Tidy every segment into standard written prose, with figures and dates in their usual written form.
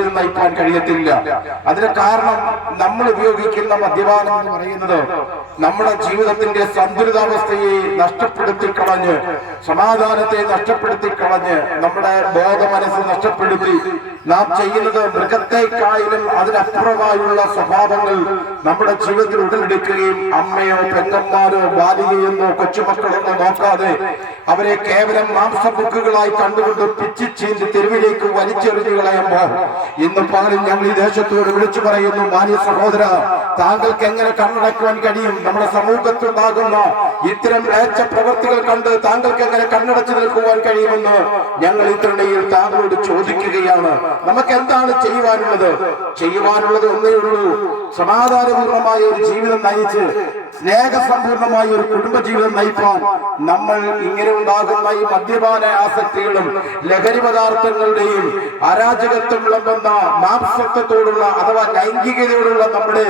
ജീവിതം നയിക്കാൻ കഴിയത്തില്ല. അതിന് കാരണം നമ്മൾ ഉപയോഗിക്കുന്ന മദ്യപാനം എന്ന് പറയുന്നത് നമ്മുടെ ജീവിതത്തിന്റെ സന്തുലിതാവസ്ഥയെ നഷ്ടപ്പെടുത്തി കളഞ്ഞ്, സമാധാനത്തെ നഷ്ടപ്പെടുത്തി കളഞ്ഞ്, നമ്മുടെ ബോധ മനസ്സ് നഷ്ടപ്പെടുത്തി നാം ചെയ്യുന്നത് മൃഗത്തെക്കായാലും അതിനപ്പുറമായുള്ള സ്വഭാവങ്ങൾ നമ്മുടെ ജീവിതത്തിൽ ഉടലെടുക്കുകയും അമ്മയോ പെങ്ങന്മാരോ ബാലികയെന്നോ കൊച്ചുമക്കളെന്നോ നോക്കാതെ അവരെ കേവലം മാംസബുക്കുകളായി കണ്ടുകൊണ്ട് പിച്ചിച്ചീന്തി തെരുവിലേക്ക് വലിച്ചെറിഞ്ഞു കളയുമ്പോൾ ഇന്ന് പകലും ഞങ്ങൾ ഈ ദേശത്തോട് വിളിച്ചു പറയുന്നു, മാന്യ സഹോദര, താങ്കൾക്ക് എങ്ങനെ കണ്ണടക്കുവാൻ കഴിയും? നമ്മുടെ സമൂഹത്തിലുണ്ടാകുന്ന ഇത്തരം മ്ലേച്ഛ പ്രവൃത്തികൾ കണ്ട് താങ്കൾക്ക് എങ്ങനെ കണ്ണടച്ചു നിൽക്കുവാൻ കഴിയുമെന്ന് ഞങ്ങൾ ഈ തരുണയിൽ താങ്കളോട് ചോദിക്കുകയാണ്. നമുക്ക് എന്താണ് ചെയ്യുവാനുള്ളത്? ചെയ്യുവാനുള്ളത് ഒന്നേ ഉള്ളൂ, സമാധാനപൂർണമായ ഒരു ജീവിതം നയിച്ച് സ്നേഹസമ്പൂർണമായ ഒരു കുടുംബജീവിതം നയിപ്പാൻ നമ്മൾ ഇങ്ങനെ ഉണ്ടാകുന്ന ഈ മദ്യപാന ആസക്തികളും ലഹരി പദാർത്ഥങ്ങളുടെയും അരാജകത്വം വിളമ്പുന്ന മാംസത്വത്തോടുള്ള അഥവാ ലൈംഗികതയോടുള്ള നമ്മുടെ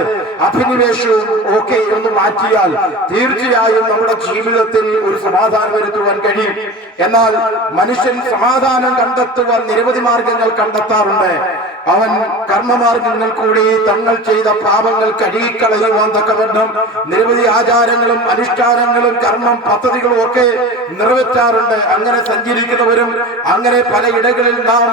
അഭിനിവേശവും ഒക്കെ ഒന്ന് മാറ്റിയാൽ തീർച്ചയായും നമ്മുടെ ജീവിതത്തിൽ ഒരു സമാധാനം വരുത്തുവാൻ കഴിയും. എന്നാൽ മനുഷ്യൻ സമാധാനം കണ്ടെത്തുവാൻ നിരവധി മാർഗങ്ങൾ കണ്ടെത്താറുണ്ട്. അവൻ കർമ്മമാർഗങ്ങൾ കൂടി തങ്ങൾ ചെയ്ത പാപങ്ങൾ കഴുകിക്കളയുവാൻ തക്കവണ്ണം നിരവധി ആചാരങ്ങളും അനുഷ്ഠാനങ്ങളും കർമ്മം പദ്ധതികളും ഒക്കെ നിറവേറ്റാറുണ്ട്. അങ്ങനെ സഞ്ചരിക്കുന്നവരും അങ്ങനെ പല ഇടങ്ങളിൽ നാം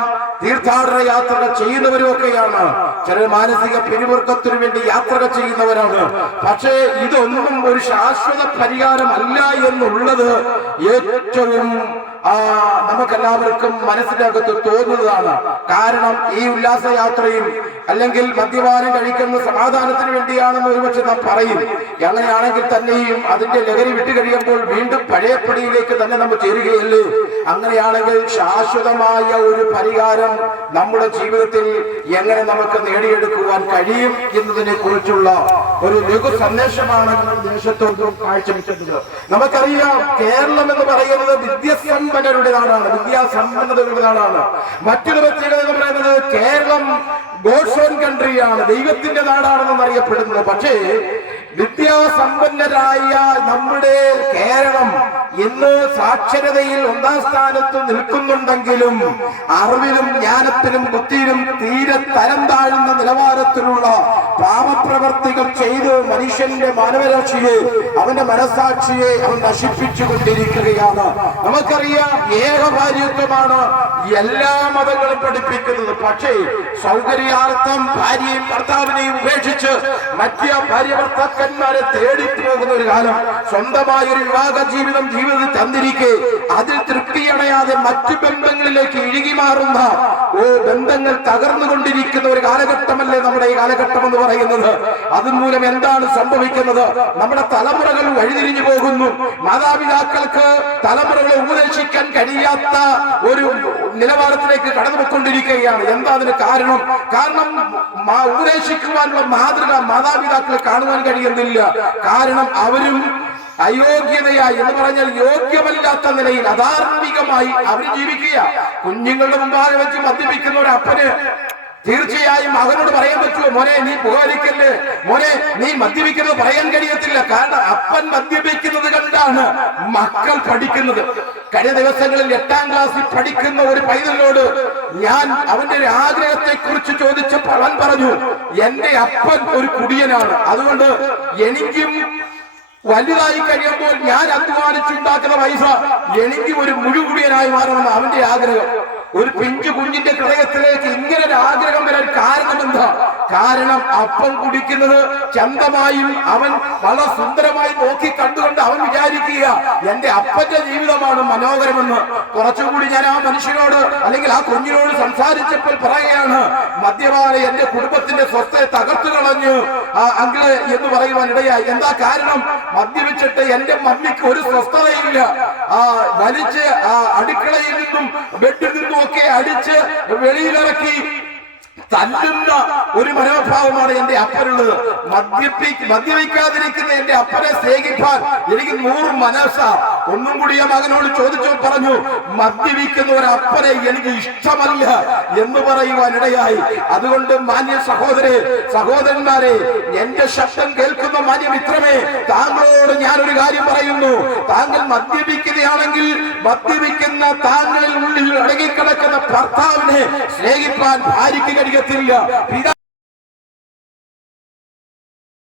തീർത്ഥാടന യാത്രകൾ ചെയ്യുന്നവരും ഒക്കെയാണ്. ചില മാനസിക പിരിമുറുക്കത്തിനു വേണ്ടി യാത്രകൾ ചെയ്യുന്നവരാണ്. പക്ഷേ ഇതൊന്നും ഒരു ശാശ്വത പരിഹാരമല്ല എന്നുള്ളത് ഏറ്റവും നമുക്കെല്ലാവർക്കും മനസ്സിനകത്ത് തോന്നുന്നതാണ്. കാരണം ഈ ഉല്ലാസയാത്രയും അല്ലെങ്കിൽ മദ്യപാനം കഴിക്കുന്ന സമാധാനത്തിന് വേണ്ടിയാണെന്ന് ഒരുപക്ഷെ നാം പറയും. അങ്ങനെയാണെങ്കിൽ തന്നെയും അതിന്റെ ലഹരി വിട്ടുകഴിയുമ്പോൾ വീണ്ടും പഴയപ്പടിയിലേക്ക് തന്നെ നമ്മൾ ചേരുകയല്ലേ? അങ്ങനെയാണെങ്കിൽ ശാശ്വതമായ ഒരു പരിഹാരം നമ്മുടെ ജീവിതത്തിൽ എങ്ങനെ നമുക്ക് നേടിയെടുക്കുവാൻ കഴിയും എന്നതിനെ കുറിച്ചുള്ള ഒരു ലഘു സന്ദേശമാണ് ദേശത്തോടും കാഴ്ചവെക്കുന്നത്. നമുക്കറിയാം, കേരളം എന്ന് പറയുന്നത് വിദ്യാസമ്പന്നരുടെ നാടാണ്, വിദ്യാസമ്പന്നതയുടെ നാടാണ്. മറ്റൊരു പ്രത്യേകത എന്ന് പറയുന്നത് കേരളം ഗോഡ്സ് ഓൺ കൺട്രിയാണ്, ദൈവത്തിന്റെ നാടാണെന്ന് അറിയപ്പെടുന്നത്. പക്ഷേ വിദ്യാസമ്പന്നരായ നമ്മുടെ കേരളം ഇന്ന് സാക്ഷരതയിൽ ഒന്നാം സ്ഥാനത്ത് നിൽക്കുന്നുണ്ടെങ്കിലും അറിവിലും ജ്ഞാനത്തിലും ബുദ്ധിയിലും തീരെ തരം താഴ്ന്ന നിലവാരത്തിലുള്ള പാപപ്രവർത്തികൾ ചെയ്ത് മനുഷ്യന്റെ മാനവരാശിയെ, അവന്റെ മനസാക്ഷിയെ അവൻ നശിപ്പിച്ചുകൊണ്ടിരിക്കുകയാണ്. നമുക്കറിയാം, ഏകഭാര്യത്വമാണ് എല്ലാ മതങ്ങളും പഠിപ്പിക്കുന്നത്. പക്ഷേ സൗകര്യാർത്ഥം ഭാര്യയും ഭർത്താവിനെയും ഉപേക്ഷിച്ച് മറ്റ് ഭാര്യ ഭർത്താക്കന്മാരെ തേടിപ്പോകുന്ന ഒരു കാലം, സ്വന്തമായ ഒരു വിവാഹ ജീവിതം ജീവിതത്തിൽ തന്നിരിക്കെ അതിൽ തൃപ്തിയടയാതെ മറ്റു ബന്ധങ്ങളിലേക്ക് ഇഴുകി മാറുന്ന ബന്ധങ്ങൾ തകർന്നുകൊണ്ടിരിക്കുന്ന ഒരു കാലഘട്ടമല്ലേ നമ്മുടെ ഈ കാലഘട്ടം എന്ന് പറയുന്നത്. അതുമൂലം എന്താണ് സംഭവിക്കുന്നത്? നമ്മുടെ തലമുറകൾ വഴിതിരിഞ്ഞു പോകുന്നു. മാതാപിതാക്കൾക്ക് തലമുറകളെ ഉപദേശിക്കാൻ കഴിയാത്ത ഒരു നിലവാരത്തിലേക്ക് കടന്നുപോയിക്കൊണ്ടിരിക്കുകയാണ്. എന്താ അതിന് കാരണം? കാരണം ഉപദേശിക്കുവാനുള്ള മാതൃക മാതാപിതാക്കളെ കാണുവാൻ കഴിയുന്നില്ല. കാരണം അവരും അയോഗ്യതയായി എന്ന് പറഞ്ഞാൽ യോഗ്യമല്ലാത്ത നിലയിൽ അധാർമികമായി അവർ ജീവിക്കുക. കുഞ്ഞുങ്ങളുടെ മുമ്പാകെ വെച്ച് മദ്യപിക്കുന്ന ഒരു അപ്പന് തീർച്ചയായും മകനോട് പറയാൻ പറ്റുമോ, മോനെ നീ പുകവലിക്കല്ലേ, മോനെ നീ മദ്യപിക്കുന്നത് പറയാൻ കഴിയത്തില്ല. കാരണം അപ്പൻ മദ്യപിക്കുന്നത് കണ്ടാണ് മക്കൾ പഠിക്കുന്നത്. കഴിഞ്ഞ ദിവസങ്ങളിൽ 8ാം ക്ലാസ്സിൽ പഠിക്കുന്ന ഒരു പൈതലിനോട് ഞാൻ അവന്റെ ഒരു ആഗ്രഹത്തെ കുറിച്ച് ചോദിച്ചപ്പോൾ അവൻ പറഞ്ഞു, എന്റെ അപ്പൻ ഒരു കുടിയനാണ്, അതുകൊണ്ട് എനിക്കും വലുതായി കഴിയുമ്പോൾ ഞാൻ അധ്വാനിച്ചുണ്ടാക്കുന്ന പൈസ എനിക്ക് ഒരു മുഴുകുടിയനായി മാറണമെന്ന് അവന്റെ ആഗ്രഹം. ഒരു പിഞ്ചു കുഞ്ഞിന്റെ ഹൃദയത്തിലേക്ക് ഇങ്ങനെ ഒരു ആഗ്രഹം വരാൻ കാരണം എന്താ? കാരണം അപ്പൻ കുടിക്കുന്നത് ചന്തമായും അവൻ വളരെ സുന്ദരമായി നോക്കി കണ്ടുകൊണ്ട് അവൻ വിചാരിക്കുക എന്റെ അപ്പന്റെ ജീവിതമാണ് മനോഹരമെന്ന്. കുറച്ചുകൂടി ഞാൻ ആ മനുഷ്യനോട് അല്ലെങ്കിൽ ആ കുഞ്ഞിനോട് സംസാരിച്ചപ്പോൾ പറയുകയാണ്, മദ്യപാനം എന്റെ കുടുംബത്തിന്റെ സ്വസ്ഥയെ തകർത്തു കളഞ്ഞു അങ്കിള് എന്ന് പറയുവാൻ ഇടയായി. എന്താ കാരണം? മദ്യപിച്ചിട്ട് എന്റെ മമ്മിക്ക് ഒരു സ്വസ്ഥതയില്ല. വലിച്ച് അടുക്കളയിൽ നിന്നും ബെഡിൽ നിന്നും ഒക്കെ അടിച്ച് വെളിയിലിറക്കി തല്ലുന്ന ഒരു മനോഭാവമാണ് എന്റെ അപ്പനുള്ളത്. മദ്യപിക്കാതിരിക്കുന്ന എന്റെ അപ്പനെ സ്നേഹിപ്പാൻ എനിക്ക് 100 മനസ്സ. ഒന്നും കൂടി ആ മകനോട് ചോദിച്ചു പറഞ്ഞു, മദ്യപിക്കുന്ന ഒരു അപ്പനെ എനിക്ക് ഇഷ്ടമല്ല എന്ന് പറയുവാനിടയായി. അതുകൊണ്ട് മാന്യ സഹോദരന്മാരെ, എന്റെ ശബ്ദം കേൾക്കുന്ന മാന്യ മിത്രമേ, താങ്കളോട് ഞാനൊരു കാര്യം പറയുന്നു. താങ്കൾ മദ്യപിക്കുകയാണെങ്കിൽ മദ്യപിക്കുന്ന താങ്കളിൽ ഉള്ളിൽ അടങ്ങിക്കിടക്കുന്ന ഭർത്താവിനെ സ്നേഹിപ്പാൻ ഭാര്യയ്ക്ക് കഴിയത്തില്ല.